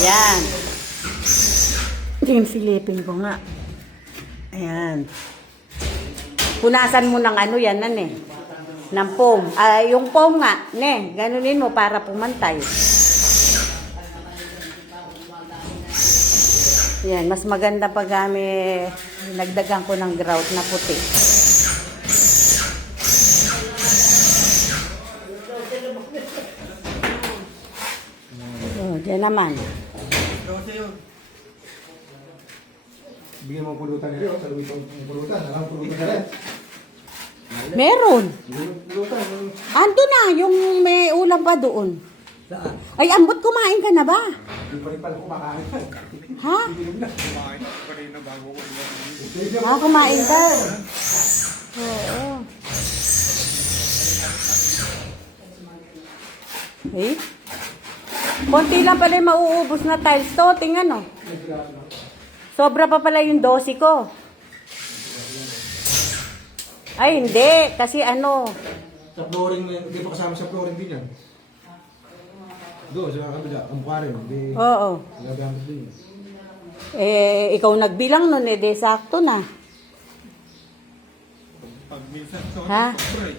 Ayan. Tingin silipin ko nga. Ayan. Punasan mo ng ano yan, ng foam. Yung foam nga, ganunin mo para pumantay. Yan, mas maganda pag nagdagan ko ng grout na puti. Diyan naman. Bigyan mo pulutan nila, sa lubit ng pulutan. Alam pulutan na rin. Meron. Pulutan. Ando na, yung may ulam pa doon. Saan? Ay, ambot, kumain ka na ba? Hindi pa rin pala kumakain. Ha? Kumain pa rin na bago ko. Kumain ka. Oo. Eh? Konti lang pala yung mauubos na tiles to. Tingnan o. Sobra pa pala yung dosi ko. Ay, hindi. Kasi ano. Sa flooring, hindi pa kasama sa flooring din yan. Doon, sa kabila, ang mukha rin. Oo. Nagagamit din. Ikaw nagbilang nun, de sakto na. Pag minsan to, Ha? sobra eh.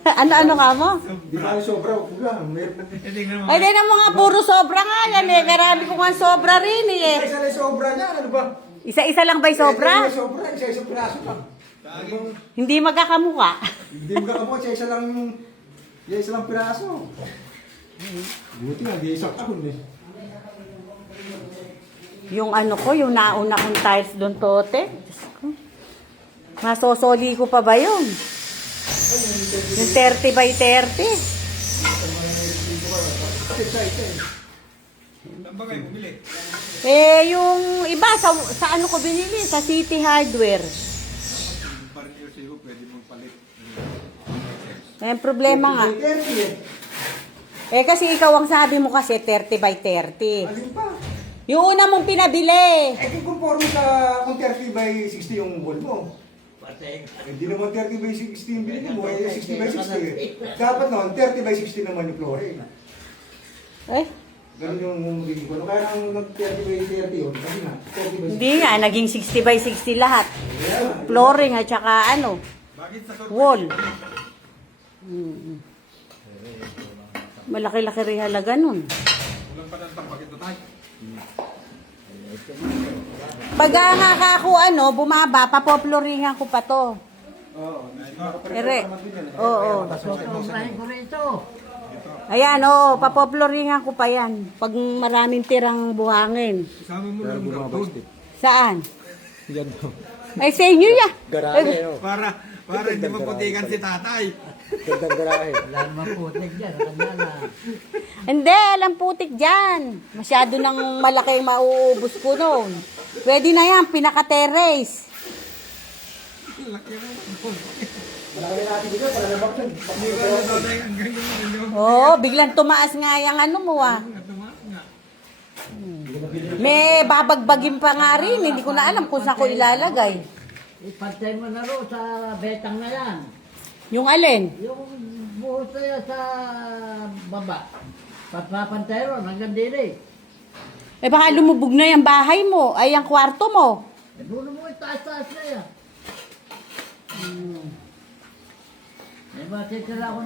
Ano ka mo? Di ba yung sobra? Huwag lang. Tingnan mo. Ay, di na mga puro sobra nga yan eh. Karami ko nga sobra rin eh. Isa lang yung sobra niya. Ano ba? Isa-isa lang ba yung sobra? Sobra. Isa-isa piraso lang. Hindi magkakamuka. Hindi mo kakamot. Isa lang yung... Isa lang piraso. Buti nga, di isang kahon eh. Yung ano ko, yung nauna kong tiles doon tote. Diyos ko. Masosoli ko pa ba yun? Yung 30 by 30. Saan ba kayo bumili? Yung iba, sa ano ko binili? Sa City Hardware. Parang yung siyo, pwede mong palit. May problema nga. 30 eh. Kasi ikaw ang sabi mo kasi 30 by 30. Alin pa? Yung una mong pinabili. Kung conforme sa kung 30 by 60 yung wall mo. Hindi naman 30 by 60 yung binili mo, 60 by 60. Dapat naman 30 by 60 naman yung flooring. Eh, Ganun yung binili ko. Kaya nang nag-30 by 30 yun, kasi na, 30 by 60. hindi nga, naging 60 by 60 lahat. Flooring at saka ano, Bakit sa surprise? wall. Malaki-laki rin halaga nun. Walang pa ng bakit na tayo. Pag ako bumaba, papoploringan ko pa to. Oo. Ere. Oo. Sobrahin ko rito. Ayan, papoploringan ko pa yan. Pag maraming tirang buhangin. Isama mo lang doon. Saan? Yan daw. Ay, sa inyo ya. Para hindi maputikan si tatay. Gandang garahe. Wala naman putik dyan. Kanya na. Hindi, alam putik dyan. Masyado nang malaki mauubos ko noon. Pwede na yan, pinaka-terrace. Laki naman. Malaki natin dito, para nabaksan. Hindi ko alam tatay hanggang yung inyo. Oo, biglang tumaas nga yung ano mo ah. Tumaas nga. May babagbagin pa nga rin. Hindi ko na alam kung saan ko ilalagay. Ipantay mo na ro sa betang na yan. Yung alin? Yung buhos na yan sa baba. Papapantay ro hanggang dili. Baka lumubog na yung bahay mo. Ay, ang kwarto mo. Doon mo itaas-taas na yan. May matitira ako